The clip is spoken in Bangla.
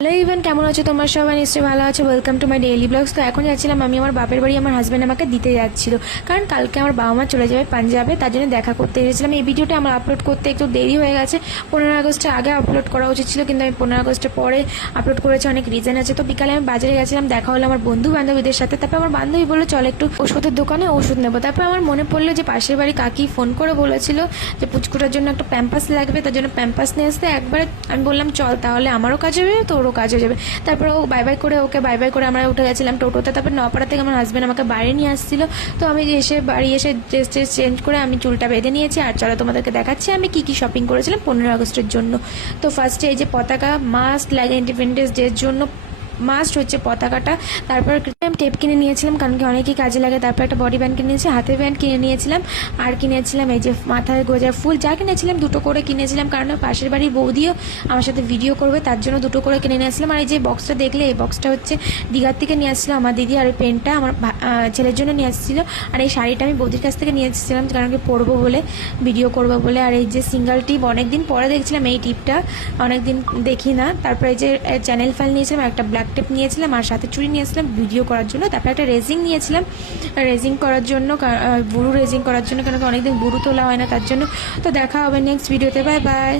হ্যালো ইভেন কেমন আছো তোমার? সবাই নিশ্চয়ই ভালো আছে। Welcome to my daily blogs. তো এখন যাচ্ছিলাম আমি আমার বাপের বাড়ি, আমার হাজব্যান্ড আমাকে দিতে যাচ্ছিল, কারণ কালকে আমার বাবা মা চলে যাবে পাঞ্জাবে, তার জন্য দেখা করতে এসেছিলাম। এই ভিডিওটা আমার আপলোড করতে একটু দেরি হয়ে গেছে। 15 আগস্টের আগে আপলোড করা উচিত ছিল, কিন্তু আমি 15 আগস্টের পরে আপলোড করেছি, অনেক রিজন আছে। তো বিকালে আমি বাজারে গেছিলাম, দেখা হলো আমার বন্ধু বান্ধবীদের সাথে। তারপর আমার বান্ধবী বললো চল একটু ওষুধের দোকানে ওষুধ নেবো। তারপর আমার মনে পড়লো যে পাশের বাড়ি কাকি ফোন করে বলেছিল যে পুচকুটার জন্য একটা প্যাম্পাস লাগবে, তার জন্য প্যাম্পাস নিয়ে আসতে। একবারে আমি বললাম চল, তাহলে আমারও কাজ হয়ে যাবে, তোরও কাজ হয়ে যাবে। তারপর ও বাই বাই করে ওকে বাই বাই করে আমরা উঠে গেছিলাম টোটোতে। তারপর নপাড়া থেকে আমার হাজব্যান্ড আমাকে বাইরে নিয়ে আসছিল। তো আমি বাড়ি এসে ড্রেস চেঞ্জ করে আমি চুলটা বেঁধে নিয়েছি। আর চলো তোমাদেরকে দেখাচ্ছি আমি কি কি শপিং করেছিলাম 15 আগস্টের জন্য। তো ফার্স্টে এই যে পতাকা মাস্ট লাগে ইন্ডিপেন্ডেন্স ডের জন্য, মাস্ট হচ্ছে পতাকাটা। তারপর আমি টেপ কিনে নিয়েছিলাম, কারণ কি অনেকই কাজে লাগে। তারপর একটা বডি ব্যান্ড কিনে নিয়েছি, হাতের ব্যান্ড কিনে নিয়েছিলাম, আর কিনেছিলাম এই যে মাথায় গোজার ফুল। যা কিনেছিলাম দুটো করে কিনেছিলাম, কারণ পাশের বাড়ির বৌদিও আমার সাথে ভিডিও করবে, তার জন্য দুটো করে কিনে নিয়েছিলাম। আর এই যে বক্সটা দেখলে, এই বক্সটা হচ্ছে দীঘার থেকে নিয়ে আসছিল আমার দিদি। আর এই পেনটা আমার ছেলের জন্য নিয়ে আসছিল। আর এই শাড়িটা আমি বৌদির কাছ থেকে নিয়ে এসেছিলাম, কারণ কি পরবো বলে, ভিডিও করবো বলে। আর এই যে সিঙ্গেল টিপ, অনেকদিন পরে দেখছিলাম এই টিপটা, অনেকদিন দেখি না। তারপরে এই যে চ্যানেল ফাইল নিয়েছিলাম, একটা ব্ল্যাক টেপ নিয়েছিলাম, আর সাথে চুড়ি নিয়েছিলাম ভিডিও করার জন্য। তারপরে একটা রেজিং নিয়েছিলাম, রেজিং করার জন্য, বুড়ো রেজিং করার জন্য, কারণ অনেকদিন বুড়ো তোলা হয় না, তার জন্য। তো দেখা হবে নেক্সট ভিডিওতে। Bye bye.